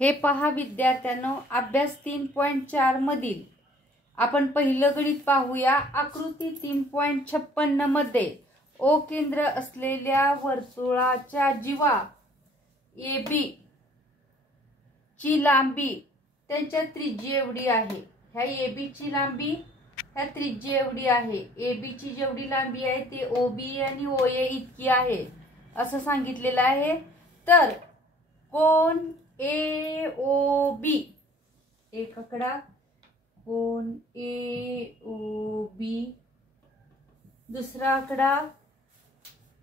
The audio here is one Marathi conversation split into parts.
हे पहा विद्यार्थ्यांनो, अभ्यास 3.4 मधील आपण पहिलं गणित पाहूया। आकृती 3.56 मध्ये ओ केंद्र असलेल्या वर्तुळाच्या जीवा AB ची लांबी त्यांच्या त्रिज्या एवढी आहे। ह्या AB ची लांबी ह्या त्रिज्या एवढी आहे। AB ची जेवढी लांबी आहे ती OB आणि OA इतकी आहे असं सांगितलेलं आहे। तर कोन AOB, एक आकडा कोन AOB, दूसरा आकडा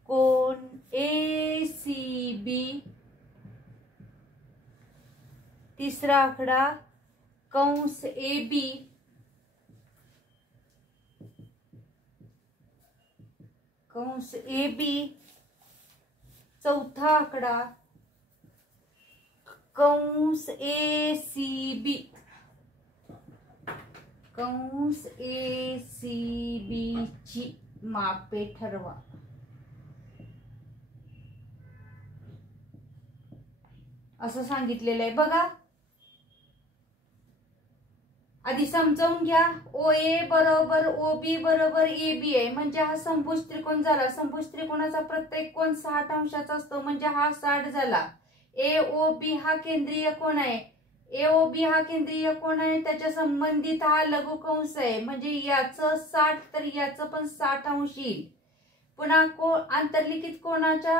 कोन ACB, तीसरा आकडा कंस AB, कंस AB, चौथा आकडा कंस ACB, कंस ACB ची मापे ठरवा। असं सांगितलेलं आहे बघा। आधी समजावून घ्या। OA बरोबर OB बरोबर AB आहे, म्हणजे हा समभुज त्रिकोण झाला। समभुज त्रिकोणाचा प्रत्येक कोन 60 अंशाचा असतो, म्हणजे हा 60 झाला। AOB हा केंद्रीय कोन आहे। AOB हा केंद्रीय कोन आहे, त्याच्या संबंधित हा लघुकंस आहे, म्हणजे याचं 60 तर याचं पण 60 अंश येईल। पुन्हा आंतरलिखित कोनाच्या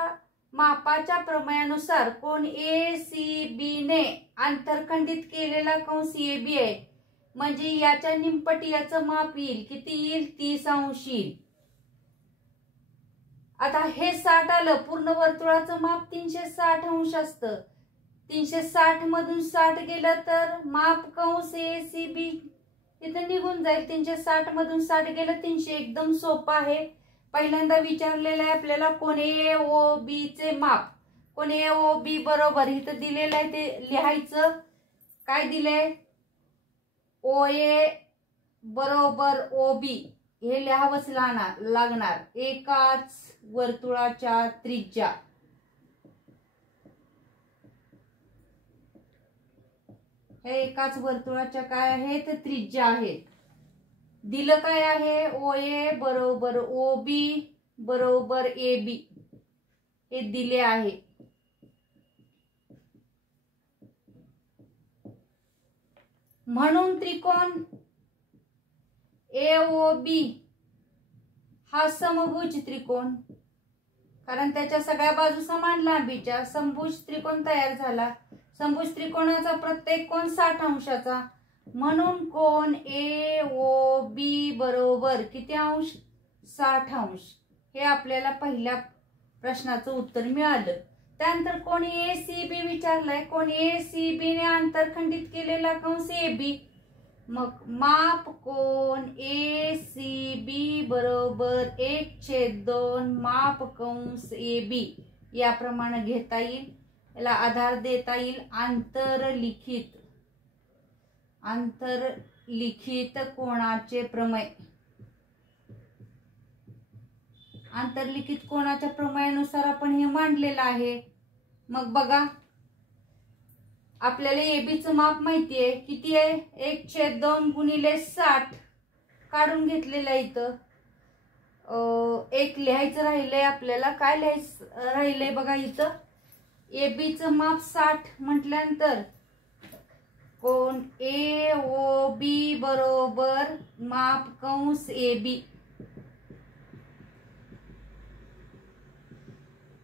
मापाच्या प्रमेयानुसार कोन ACB ने आंतरखंडित केलेला कंस AB आहे, म्हणजे याच्या निमपट याचं माप येईल। किती येईल? 30 अंश येईल। आता हे 60 आलं, पूर्ण वर्तुळाचं माप 360 अंश असतं। 360 मधून 60 गेलं तर माप कंस ACB इथं निघून जाईल। 360 मधून 60 गेलं 300, एकदम सोपं आहे। पहिल्यांदा विचारलेलं आहे आपल्याला कोन AOB चे माप। कोन AOB बरोबर इथं दिलेलं आहे ते लिहायचं। काय दिलंय? OA बरोबर OB हे लिहावंच लागणार। एकाच वर्तुळाच्या त्रिज्या, हे एकाच वर्तुळाच्या काय आहेत? त्रिज्या आहेत। दिलं काय आहे? OA बरोबर OB बरोबर AB हे दिले आहे। म्हणून त्रिकोण AOB हा समभुज त्रिकोण, कारण त्याच्या सगळ्या बाजू समान लांबीच्या, समभुज त्रिकोण तयार झाला। समभुज त्रिकोणाचा प्रत्येक कोन 60 अंशाचा, म्हणून कोन AOB बरोबर किती अंश? 60 अंश। हे आपल्याला पहिल्या प्रश्नाचं उत्तर मिळालं। त्यानंतर कोन ACB विचारलाय। कोन ACB ने आंतरखंडित केलेला कंस AB, मग माप कोन ACB बरोबर 1/2 माप कंस AB याप्रमाणे घेता येईल। याला आधार देता येईल आंतरलिखित कोनाचे प्रमेय। आंतरलिखित कोनाच्या प्रमेयानुसार आपण हे मांडलेलं आहे। मग बघा, आपल्याला AB चं माप माहिती आहे, किती आहे? 1/2 गुणिले 60 काढून घेतलेलं आहे। इथं एक लिहायचं राहिलंय आपल्याला। काय लिहायचं राहिलंय बघा इथं? AB चं माप 60 म्हटल्यानंतर कोन AOB बरोबर माप कंस AB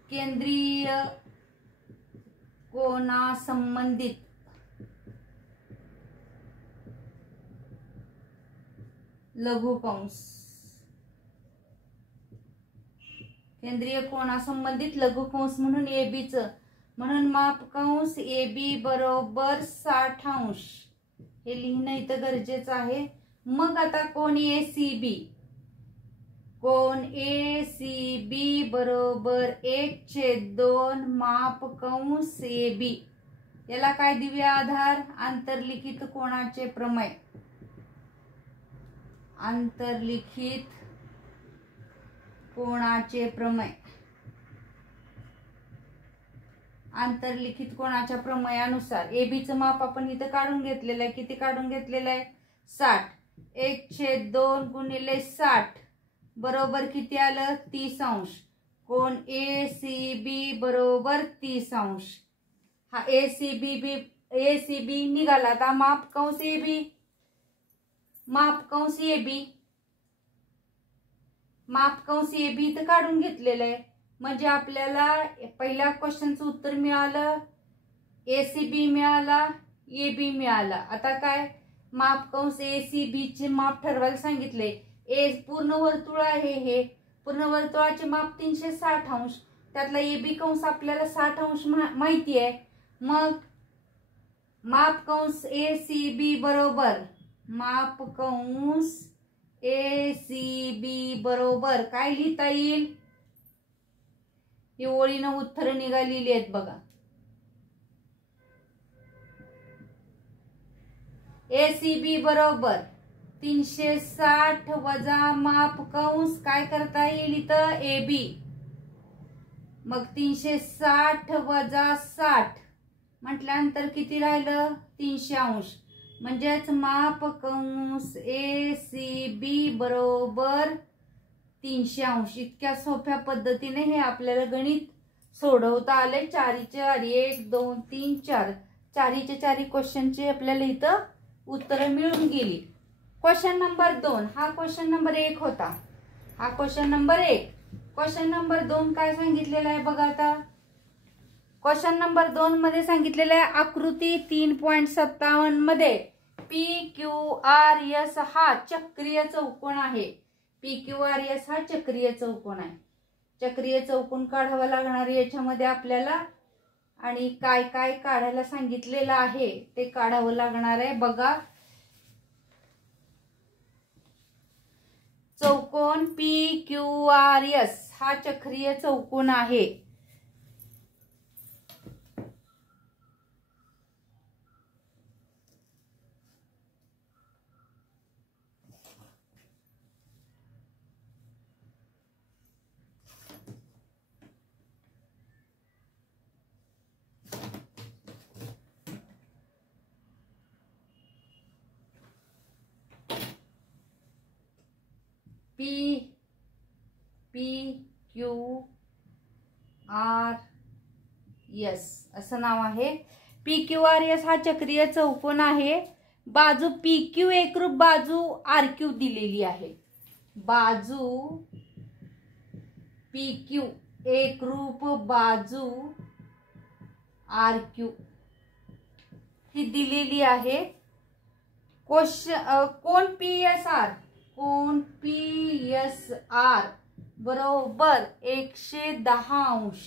केंद्रीय कोना संबंधित लघुकंस, केंद्रीय कोना संबंधित लघुकंस म्हणून AB चं, म्हणून माप कंस AB बरोबर 60 अंश हे लिहिणं इथं गरजेचं आहे। मग आता कोन ACB, कोन ACB बरोबर 1/2 माप कंस AB, याला काय देऊया आधार? आंतरलिखित कोनाचे प्रमेय। आंतरलिखित कोनाचे प्रमेय आंतरलिखित कोणाच्या प्रमेयानुसार AB चं माप आपण इथं काढून घेतलेलं आहे. किती काढून घेतलेलं आहे? 60. 1/2 गुणिले 60 बरोबर किती आलं? 30 अंश. कोण ACB बरोबर 30 अंश. हा ACB निघाला. आता माप कंस AB, माप कंस AB इथं काढून घेतलेलं आहे. म्हणजे आपल्याला पहिल्या क्वेश्चनचं उत्तर मिळालं, ACB मिळाला, AB मिळाला. आता काय? माप कंस ACB चे माप ठरवायला सांगितले. पूर्ण वर्तुळ आहे, हे पूर्ण वर्तुळाचे माप 360 अंश. त्यातला AB कंस आपल्याला 60 अंश माहिती आहे. मग माप कंस ACB बरोबर, माप कंस ACB बरोबर काय लिहिता येईल? ही ओळीनं उत्तर निघालेली आहेत बघा. ACB बरोबर 360 वजा माप कंस काय करता येईल इथं? AB. मग 360 वजा 60 म्हटल्यानंतर किती राहिलं? 300 अंश. म्हणजेच माप कंस ACB बरोबर 300 अंश. इतक्या सोप्या पद्धतीने हे आपल्याला गणित सोडवता आले. 4 1 2 3 4 4चे 4 क्वेश्चनचे आपल्याला इथं उत्तर मिळून गेली. क्वेश्चन नंबर 2 हा क्वेश्चन नंबर 1 होता. हा क्वेश्चन नंबर 1. क्वेश्चन नंबर 2 काय सांगितलेलं आहे बघा. आता क्वेश्चन नंबर 2 मध्ये सांगितलेलं आहे आकृती 3.57 मध्ये PQRS हा चक्रीय चौकोन आहे. PQRS हा चक्रीय चौकोन आहे. चक्रीय चौकोन काढावा लागणार याच्यामध्ये आपल्याला, आणि काय काय काढायला सांगितलेलं आहे ते काढावं लागणार आहे बघा. चौकोन PQRS हा चक्रीय चौकोन आहे. PQRS असं नाव आहे. PQRS हा चक्रीय चौकोन आहे. बाजू PQ एकरूप बाजू RQ दिलेली आहे. बाजू PQ एकरूप बाजू RQ ही दिलेली आहे. कोण PSR, कोण PSR बरोबर 110 अंश.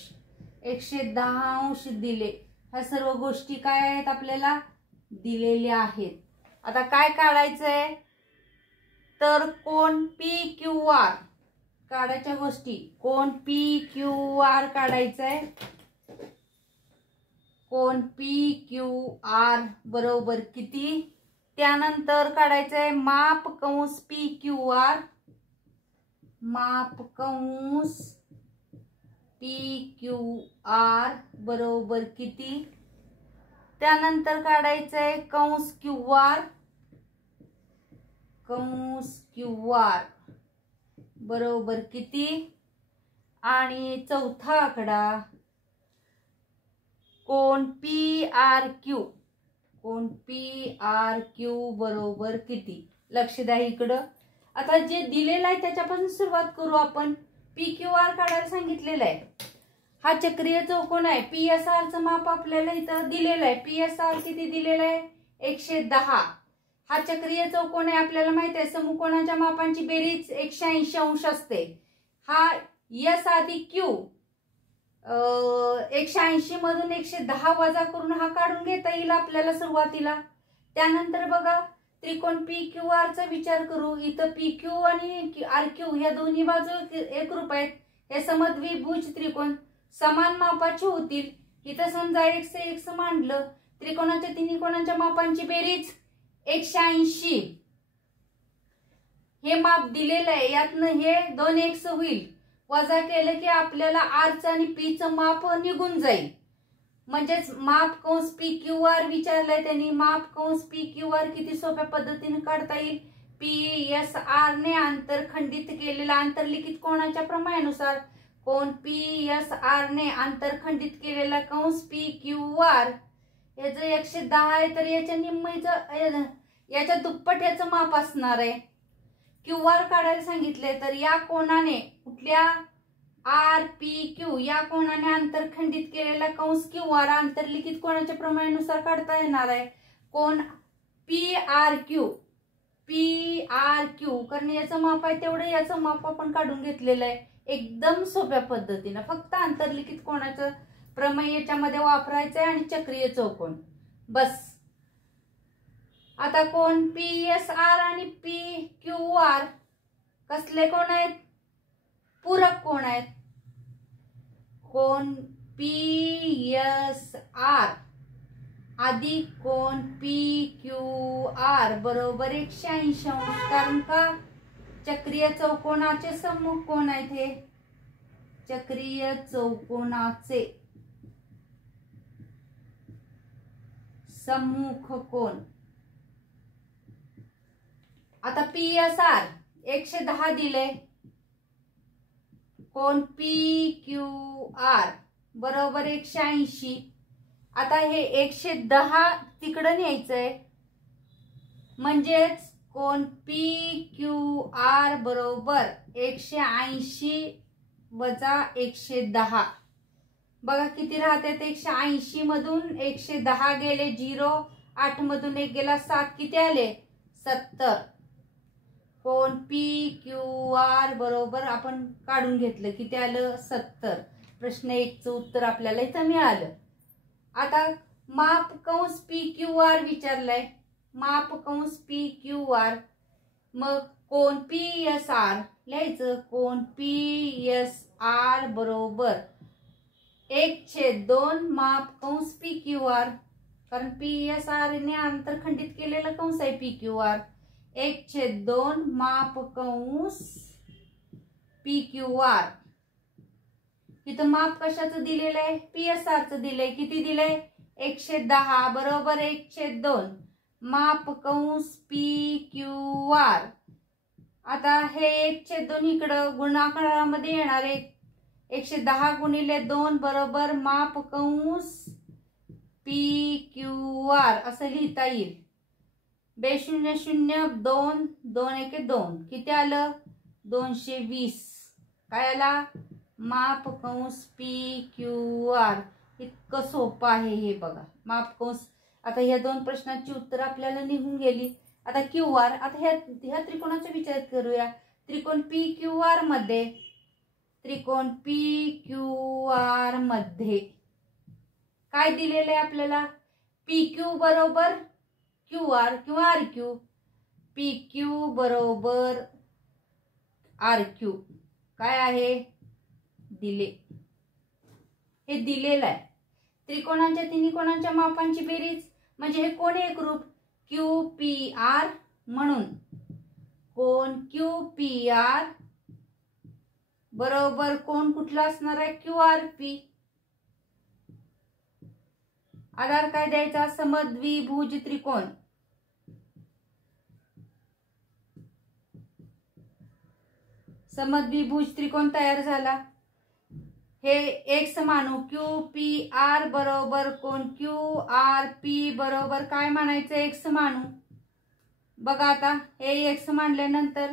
110 अंश दिले. ह्या सर्व गोष्टी काय आहेत आपल्याला दिलेल्या आहेत. आता काय काढायचंय तर कोण PQR काढायच्या गोष्टी. कोण PQR काढायचंय. कोण PQR बरोबर किती. त्यानंतर काढायचंय माप कंस PQR, माप कंस PQR बरोबर किती. त्यानंतर काढायचंय कंस QR, कंस QR बरोबर किती. आणि चौथा आकडा कोण PRQ, कोण PRQ बरोबर किती. लक्ष द्या इकडं. आता जे दिलेलं आहे त्याच्यापासून सुरुवात करू आपण. PQR काढायला सांगितलेलं आहे. हा चक्रीय चौकोन आहे. PSR चं माप आपल्याला इथं दिलेलं आहे. PSR किती दिलेलं आहे? 110. हा चक्रीय चौकोन आहे. आपल्याला माहिती आहे समकोणाच्या मापांची बेरीज 180 अंश असते. हा S अधिक Q 180 मधून 110 वजा करून हा काढून घेता येईल आपल्याला सुरुवातीला. त्यानंतर बघा त्रिकोण PQR चा विचार करू. इथं PQ आणि RQ या दोन्ही बाजू एकरूप आहेत. हे समद्विभुज त्रिकोण समान मापाचे होतील. इथं समजा x x मांडलं. त्रिकोणाच्या तिन्ही कोणाच्या मापांची बेरीज 180. हे माप दिलेलं आहे. यातनं हे 2x होईल. वजा केलं की आपल्याला R चं आणि P चं माप निघून जाईल. म्हणजेच माप कंस पी क्यू आर विचारलंय त्यांनी. माप कंस पी क्यू आर किती सोप्या पद्धतीने काढता येईल. पी एस आर ने अंतर खंडित केलेला अंतरलिखित कोणाच्या प्रमेयानुसार. कोण पी एस आर ने अंतर खंडित केलेला कंस पी क्यू आर याचं 110 आहे तर याच्या निम्मचं याच्या दुप्पट याचं माप असणार आहे. क्यू आर काढायला सांगितले तर या कोणाने कुठल्या आर पी क्यू या कोणाने अंतर खंडित केलेला कंस क्यू आर अंतरलिखित कोणाच्या प्रमेयानुसार काढता येणार आहे. कोण पी आर क्यू कारण याचं माप आहे तेवढं याचं माप आपण काढून घेतलेलं आहे एकदम सोप्या पद्धतीनं. फक्त अंतरलिखित कोणाचं प्रमेय याच्यामध्ये वापरायचं आहे आणि चक्रीय चौकोन बस. आता कोण पी एस आर आणि पी क्यू आर कसले कोण आहेत. पूरक कोण आहेत. कोण पी एस आर अधिक कोण पी क्यू आर बरोबर 180 अंश. कारण का चक्रीय चौकोनाचे सम्मुख कोण आहेत हे. चक्रीय चौकोनाचे सम्मुख कोण. आता पी एस आर 110 दिले. कोण पी क्यू आर बरोबर 180. आता हे 110 तिकडं न्यायचंय म्हणजेच कोण पी क्यू आर बरोबर 180 वजा 110. बघा किती राहतात. 180 मधून 110 गेले 0. 8 मधून 1 गेला 7. किती आले 70. कोण पी क्यू आर बरोबर आपण काढून घेतलं किती आलं 70. प्रश्न 1चं उत्तर आपल्याला इथं मिळालं. आता माप कंस पी क्यू आर विचारलंय. माप कंस पी क्यू आर मग कोण पी एस आर लिहायचं. कोण पी एस आर बरोबर 1/2 माप कंस पी क्यू आर कारण पी एस आर ने अंतर खंडित केलेलं कंस आहे पी क्यू आर. 1/2 माप कंस पी क्यू आर. इथं माप कशाचं दिलेलं आहे पी एस आरचं दिलंय. किती दिलंय 110 बरोबर 1/2 माप कंस पी क्यू आर. आता हे 1/2 इकडं गुणाकारामध्ये येणार आहे. 110 गुणिले 2 बरोबर माप कंस पी क्यू आर असं लिहिता येईल. 200 2 2 1 2 किती आलं 220. काय आला माप कंस पी क्यू आर. इतकं सोपं आहे हे बघा माप कंस. आता ह्या 2 प्रश्नांची उत्तर आपल्याला निघून गेली. आता क्यू आर. आता ह्या त्रिकोणाचा विचार करूया. त्रिकोण पी क्यू आर मध्ये त्रिकोण पी क्यू आर मध्ये काय दिलेलं आहे आपल्याला. पी क्यू बरोबर क्यू आर किंवा आर क्यू. पी क्यू बरोबर आर क्यू काय आहे दिले. हे दिलेलं आहे. त्रिकोणांच्या तिन्ही कोणांच्या मापांची बेरीज म्हणजे हे कोण एकरूप क्यू पी आर म्हणून कोण क्यू पी आर बरोबर कोण कुठला असणार आहे क्यू आर पी. आधार काय द्यायचा समद्विभुज त्रिकोण. समद्विभुज त्रिकोण तयार झाला. हे एक समानू क्यू पी आर बरोबर कोण क्यू आर पी बरोबर काय म्हणायचं एक समानू. बघा आता हे एक मांडल्यानंतर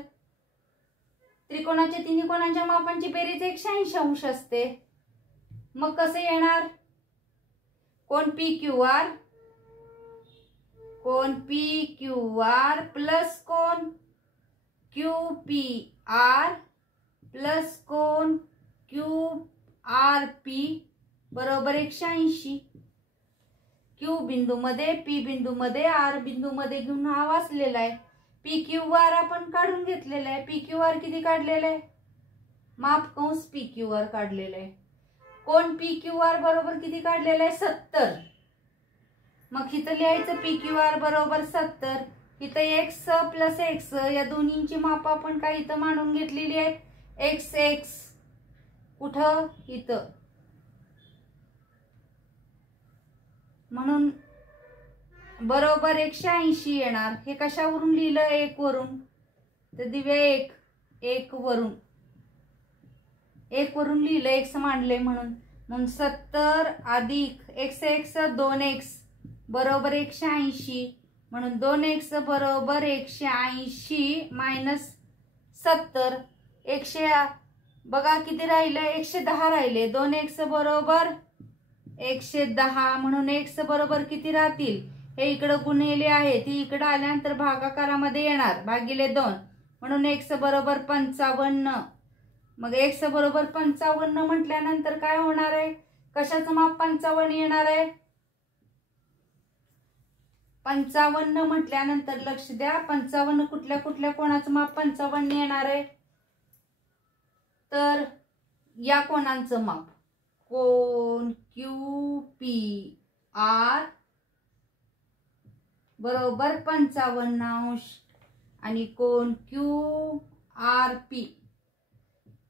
त्रिकोणाच्या तिन्ही कोणांच्या मापांची बेरीज 180 अंश असते. मग कसं येणार कोण पी क्यू आर प्लस कोण क्यू पी आर प्लस कोण क्यू आर पी बरोबर 180. क्यू बिंदू मध्ये पी बिंदू मध्ये आर बिंदू मध्ये घेऊन हा वाचलेला आहे. पी क्यू आर आपण काढून घेतलेला आहे. पी क्यू आर किती काढलेलं आहे माप कंस पी क्यू आर काढलेलं आहे. कोण पी क्यू आर बरोबर किती काढलेलं आहे 70. मग इथं लिहायचं पी क्यू आर बरोबर 70. इथं एक्स प्लस एक्स या दोन्हींची माप आपण काय इथं मांडून घेतलेली आहेत. एक्स एक्स कुठं इथं म्हणून बरोबर 180 येणार. हे कशावरून लिहिलं? 1 वरून. तर दिव्या 1 वरून लिहिलं, x मांडले म्हणून. मग 70 अधिक x 2x बरोबर 180. म्हणून 2x बरोबर 180 मायनस 70. 100 बघा किती राहिले? 110 राहिले. 2x बरोबर 110. म्हणून x बरोबर किती राहतील? हे इकडं गुणिले आहे, ती इकडं आल्यानंतर भागाकारामध्ये येणार, भागिले 2. म्हणून x बरोबर 55. मग x बरोबर 55 म्हटल्यानंतर काय होणार आहे? कशाचं माप 55 येणार आहे? 55 म्हटल्यानंतर लक्ष द्या, 55 कुठल्या कुठल्या कोणाचं माप 55 येणार आहे? तर या कोणांचं माप, कोन QPR बरोबर 55 आणि कोन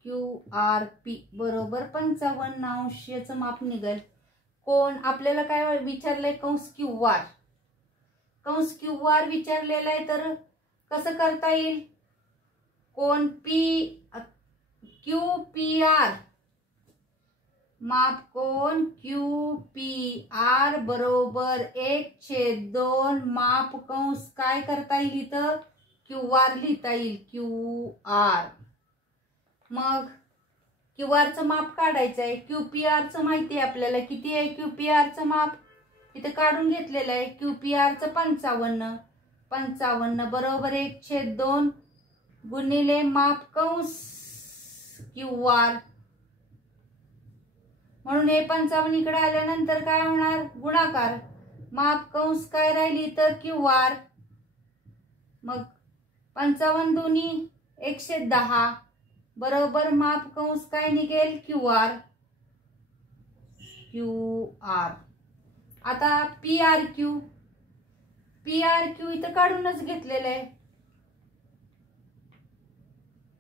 QRP बरोबर 55 याचं माप निघेल. कोण आपल्याला काय विचारलंय? कंस QR विचारलेलं आहे, तर कसं करता येईल? कोन QPR माप कोन QPR बरोबर 1/2 माप कंस काय करता येईल? इथं QR लिहिता येईल, QR. मग QRचं माप काढायचं आहे. QPRचं माहिती आहे आपल्याला, किती आहे QPRचं माप? इथं काढून घेतलेलं आहे. QPRचं 55 बरोबर 1/2 गुणिले माप कंस QR. म्हणून हे 55 इकडे आल्यानंतर काय होणार? गुणाकार. माप कंस काय राहिली? तर QR. मग 55 दोन्ही 110 बरोबर माप कंस काय निघेल? QR. आता PRQ इथं काढूनच घेतलेलं आहे.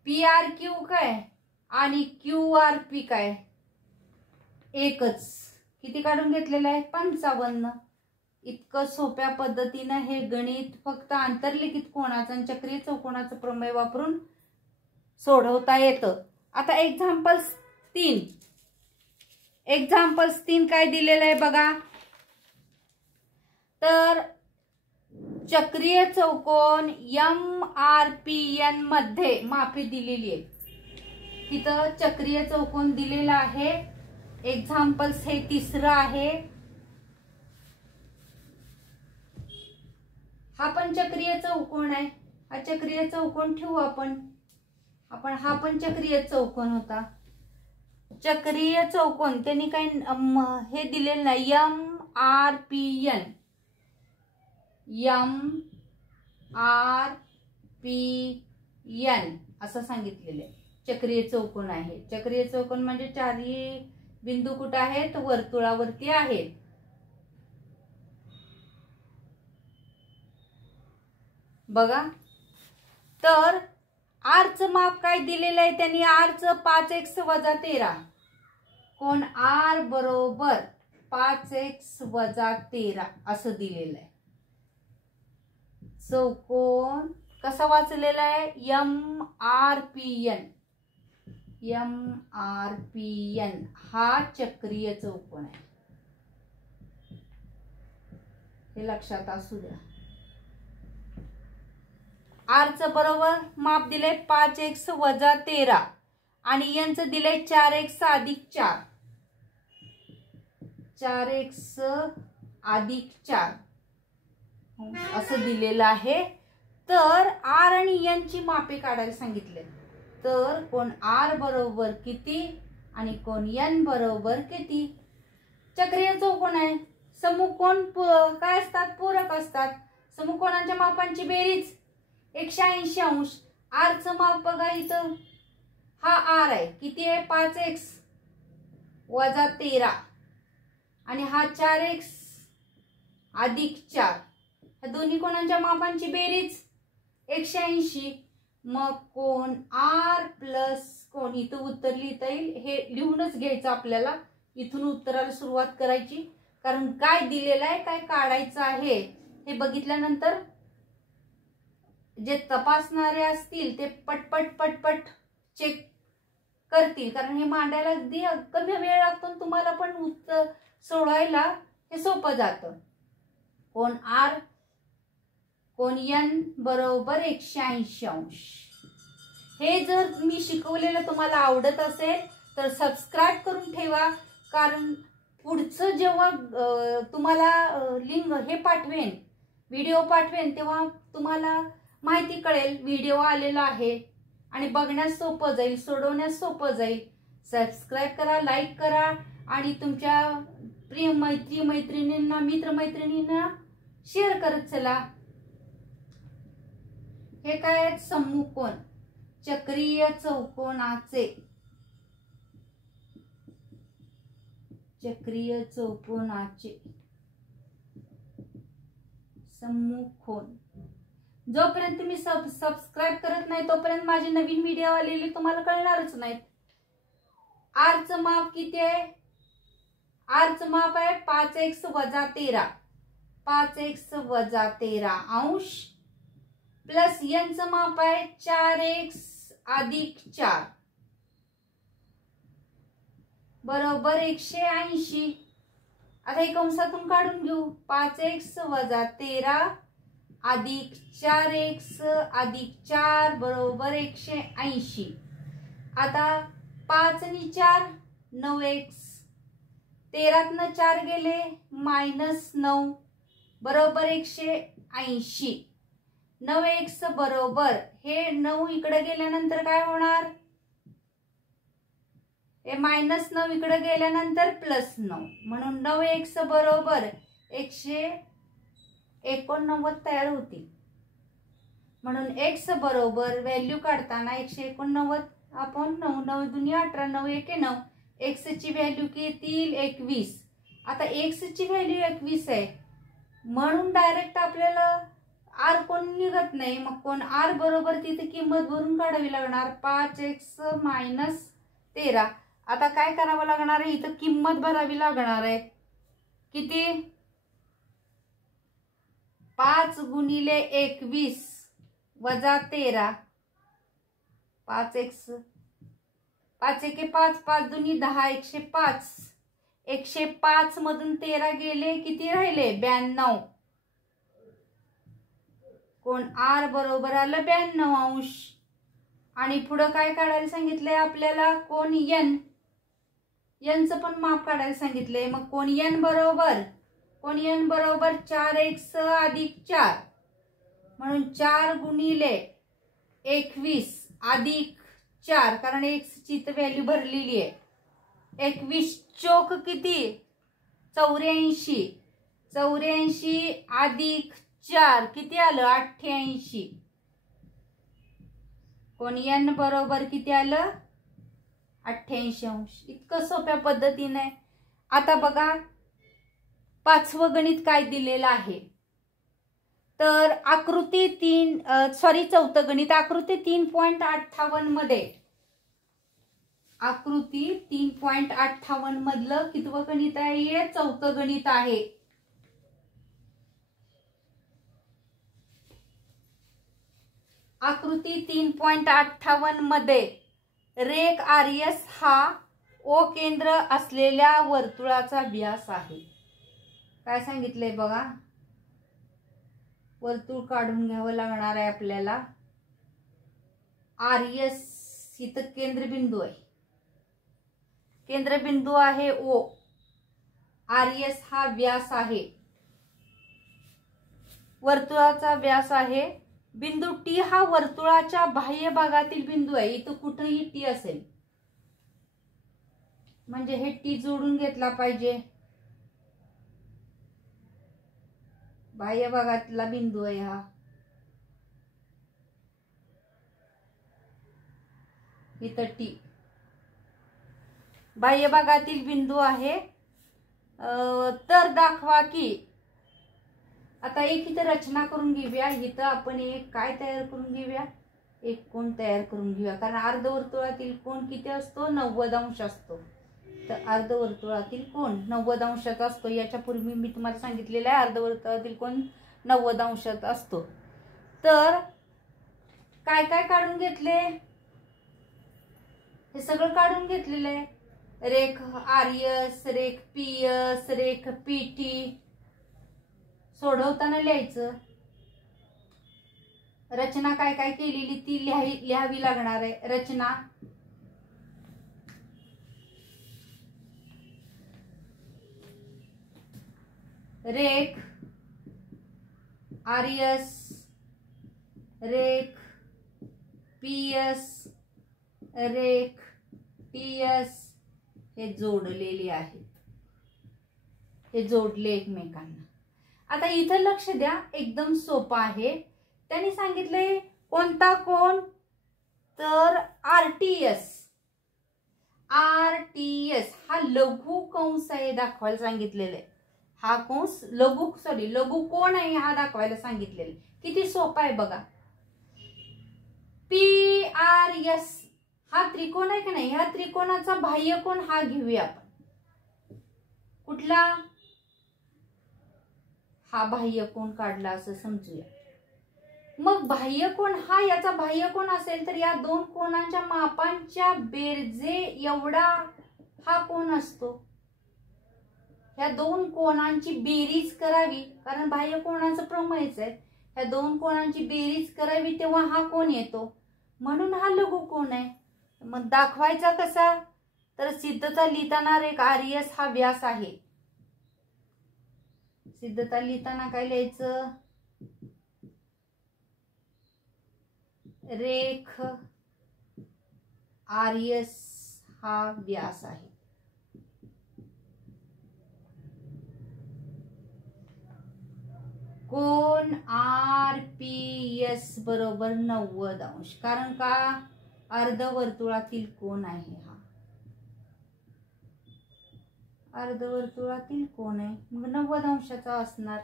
PRQ काय आणि QRP काय? एकच. किती काढून घेतलेलं आहे? 55. इतकं सोप्या पद्धतीनं हे गणित फक्त आंतरलिखित कोनाचं आणि चक्रीय चौकोनाचं प्रमेय वापरून सोडवता येतं. आता एक्झाम्पल्स 3 काय दिलेलं आहे बघा. तर चक्रीय चौकोन MRPN मध्ये मापे दिलेली आहे. तिथं चक्रीय चौकोन दिलेला आहे. एक्झाम्पल्स हे 3रं आहे. हा पण चक्रीय चौकोन आहे. हा चक्रीय चौकोन ठेवू आपण हा पण चक्रीय चौकोन होता. चक्रीय चौकोन त्यांनी काय हे दिलेलं नाही. MRPN असं सांगितलेलं आहे. चक्रीय चौकोन आहे. चक्रीय चौकोन म्हणजे चारही बिंदू कुठे आहेत? वर्तुळावरती आहेत. बघा, तर आरचं माप काय दिलेलं आहे त्यांनी? आरचं 5x - 13. कोण आर बरोबर 5x - 13 असं दिलेलं आहे. चौकोन कसा वाचलेला आहे? MRPN हा चक्रीय चौकोन आहे. हे लक्षात असू द्या. आरचं बरोबर माप दिले 5x - 13 आणि यांचं दिले 4x - 4. 4x - 4 असं दिलेलं आहे. तर आर आणि एन ची मापे काढायला सांगितले. तर कोण आर बरोबर किती आणि कोण एन बरोबर किती? चक्रीय चौकोन आहे. समकोण काय असतात? पूरक असतात. समकोणांच्या मापांची बेरीज 180 अंश. आरचं माप बघा इथं, हा आर आहे. किती आहे? 5x - 13 आणि हा 4x - 4. ह्या दोन्ही कोणांच्या मापांची बेरीज 180. मग कोण आर प्लस कोण, इथं उत्तर लिहिता येईल. हे लिहूनच घ्यायचं आपल्याला, इथून उत्तराला सुरुवात करायची. कारण काय दिलेलं आहे, काय काढायचं आहे हे बघितल्यानंतर जे तपासणारे असतील ते पटपट पटपट चेक करतील, कारण हे मांडायला अगदी कमी वेळ लागतो, तुम्हाला पण उत्तर सोडवायला हे सोपं जातं. कोण आर कोण एन बरोबर 180 अंश. हे जर मी शिकवलेलं तुम्हाला आवडत असेल तर सबस्क्राईब करून ठेवा, कारण पुढचं जेव्हा तुम्हाला लिंक हे पाठवेन, व्हिडिओ पाठवेन, तेव्हा तुम्हाला माहिती कळेल व्हिडिओ आलेला आहे आणि बघण्यास सोपं जाईल, सोडवण्यास सोपं जाईल. सबस्क्राईब करा, लाईक करा आणि तुमच्या प्रिय मैत्रिणींना, मित्रमैत्रिणींना शेअर करत चला. हे काय आहेत? सम्मुखकोन, चक्रीय चौकोनाचे, चक्रीय चौकोनाचे सम्मुखकोन. जोपर्यंत तुम्ही सबस्क्राईब करत नाही तोपर्यंत माझे नवीन व्हिडिओ आलेले तुम्हाला कळणारच नाहीत. आरचं माप किती आहे? आरचं माप आहे 5x - 13, 5x - 13 अंश, प्लस एनचं माप आहे 4x + 4 बरोबर 180. आता हे कंसातून काढून घेऊ. 5x - 13 + 4x + 4 बरोबर 180. आता 5 आणि 4 9x, 13तनं 4 गेले -9 बरोबर 180. 9x बरोबर हे 9 इकडे गेल्यानंतर काय होणार? हे -9 इकडे गेल्यानंतर +9, म्हणून 9x बरोबर 189 तयार होती. म्हणून x बरोबर व्हॅल्यू काढताना 189 आपण 9 9 दुनी 18 9 1 9. x ची व्हॅल्यू किती येईल? 21. आता x ची व्हॅल्यू 21 आहे म्हणून डायरेक्ट आपल्याला आर कोण निघत नाही. मग कोण आर बरोबर तिथे किंमत भरून काढावी लागणार. 5x - 13. आता काय करावं लागणार आहे? इथं किंमत भरावी लागणार आहे. किती? 5 × 21 - 13. 5x 5 1 5 5 दुनी 10 105. 105 मधून 13 गेले, किती राहिले? 92. कोण आर बरोबर आलं 92 अंश. आणि पुढं काय काढायला सांगितलंय आपल्याला? कोण एन, एनचं पण माप काढायला सांगितलंय. मग कोण एन बरोबर 4x + 4 म्हणून 4 × 21 + 4, कारण x ची तर व्हॅल्यू भरलेली आहे. 21 चोक किती? 84. 84 + 4 किती आलं? 88. कोण एन बरोबर किती आलं? 88 अंश. इतकं सोप्या पद्धतीने. आता बघा पाचवं गणित काय दिलेलं आहे तर आकृती 4थं गणित आकृती 3.58 मध्ये, आकृती 3.58 मधलं कितवं गणित आहे? 4थं गणित आहे. आकृती 3.58 मध्ये रेख आरएस हा ओ केंद्र असलेल्या वर्तुळाचा व्यास आहे. काय सांगितलंय बघा? वर्तुळ काढून घ्यावं लागणार आहे आपल्याला. आरएस इथं केंद्रबिंदू आहे, केंद्रबिंदू आहे ओ. आरएस हा व्यास आहे, वर्तुळाचा व्यास आहे. बिंदू टी हा वर्तुळाच्या बाह्य भागातील बिंदू आहे. इथं कुठेही टी असेल म्हणजे हे टी जोडून घेतला पाहिजे. बाह्य भागातला बिंदू आहे हा. इथं टी बाह्य भागातील बिंदू आहे. तर दाखवा की, आता एक इथं रचना करून घेऊया. इथं आपण एक काय तयार करून घेऊया? एक कोण तयार करून घेऊया, कारण अर्धवर्तुळातील कोण किती असतो? 90 अंश असतो. तर अर्धवर्तुळातील कोण 90 अंशाचा असतो. याच्यापूर्वी मी तुम्हाला सांगितलेलं आहे अर्धवर्तुळातील कोण 90 अंशाचा असतो. तर काय काय काढून घेतले, हे सगळं काढून घेतलेलं आहे. रेख आर्यस, रेख पीएस, रेख पीटी. सोडवताना लिहायचं. रचना काय काय केलेली ती लिहावी लागणार आहे. रचना रेख आर्यस, रेख पीएस, रेख टीएस हे जोडलेली आहेत. हे जोडले एकमेकांना. आता इथं लक्ष द्या, एकदम सोपं आहे. त्यांनी सांगितलंय कोणता कोण, तर आरटीएस. आरटीएस हा लघु कंस आहे दाखवायला सांगितलेलं आहे. हा कंस लघु कोण आहे हा दाखवायला सांगितलेलं. किती सोपा आहे बघा. PRS हा त्रिकोण आहे का नाही, ह्या त्रिकोणाचा बाह्य कोण हा घेऊया आपण. कुठला, हा बाह्य कोण काढला असं समजूया. मग बाह्य कोण हा याचा बाह्य कोण असेल तर या दोन कोणांच्या मापांच्या बेरजे एवढा हा कोण असतो. ह्या दोन कोणांची बेरीज करावी, कारण बाह्य कोणाचं प्रमेयच आहे. ह्या दोन कोणांची बेरीज करावी तेव्हा हा कोण येतो, म्हणून हा लघु कोण आहे. मग दाखवायचा कसा, तर सिद्धता लिहिताना रेख आर्यस हा व्यास आहे. सिद्धता लिहिताना काय लिहायचं, रेख आर्यस हा व्यास आहे. कोण RPS बरोबर 90 अंश, कारण का अर्धवर्तुळातील कोण आहे. हा अर्धवर्तुळातील कोण आहे मग 90 अंशाचा असणार.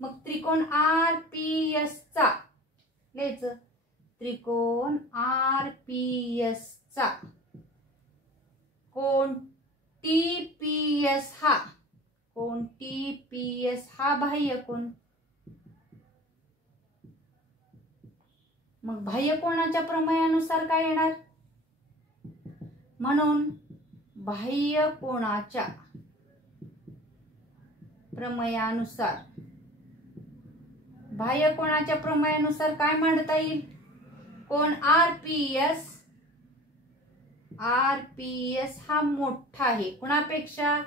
मग त्रिकोण RPS चा लिहायचं. त्रिकोण RPS चा कोण TPS हा, कोण TPS हा बाह्य कोण. मग बाह्य कोणाच्या प्रमेयानुसार काय येणार, म्हणून बाह्य कोणाच्या प्रमेयानुसार, बाह्य कोणाच्या प्रमेयानुसार काय मांडता येईल. कोण RPS हा मोठा आहे कुणापेक्षा,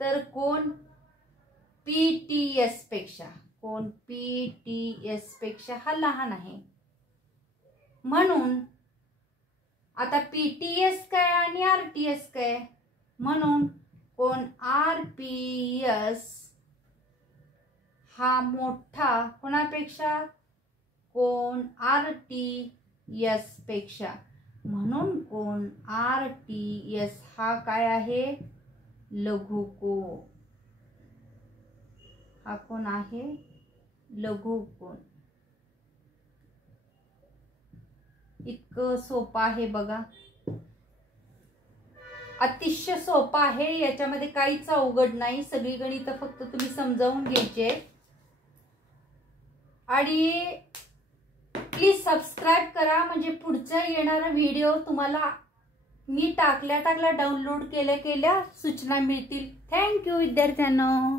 तर कोण PTS पेक्षा. कोण PTS पेक्षा हा लहान आहे. म्हणून आता PTS काय आणि RTS काय, म्हणून कोण RPS हा मोठा कोणापेक्षा, कोण RTS पेक्षा. म्हणून कोण RTS हा काय आहे, लघु कोण. हा कोण आहे, लघु कोण. इतकं सोपं आहे बघा, अतिशय सोपं आहे. याच्यामध्ये काहीच अवघड नाही. सगळी गणित फक्त तुम्ही समजावून घ्यायचे. आणि प्लीज सबस्क्राईब करा, म्हणजे पुढचा येणारा व्हिडिओ तुम्हाला मी टाकल्या डाउनलोड केल्या सूचना मिळतील. थँक्यू विद्यार्थ्यांनो.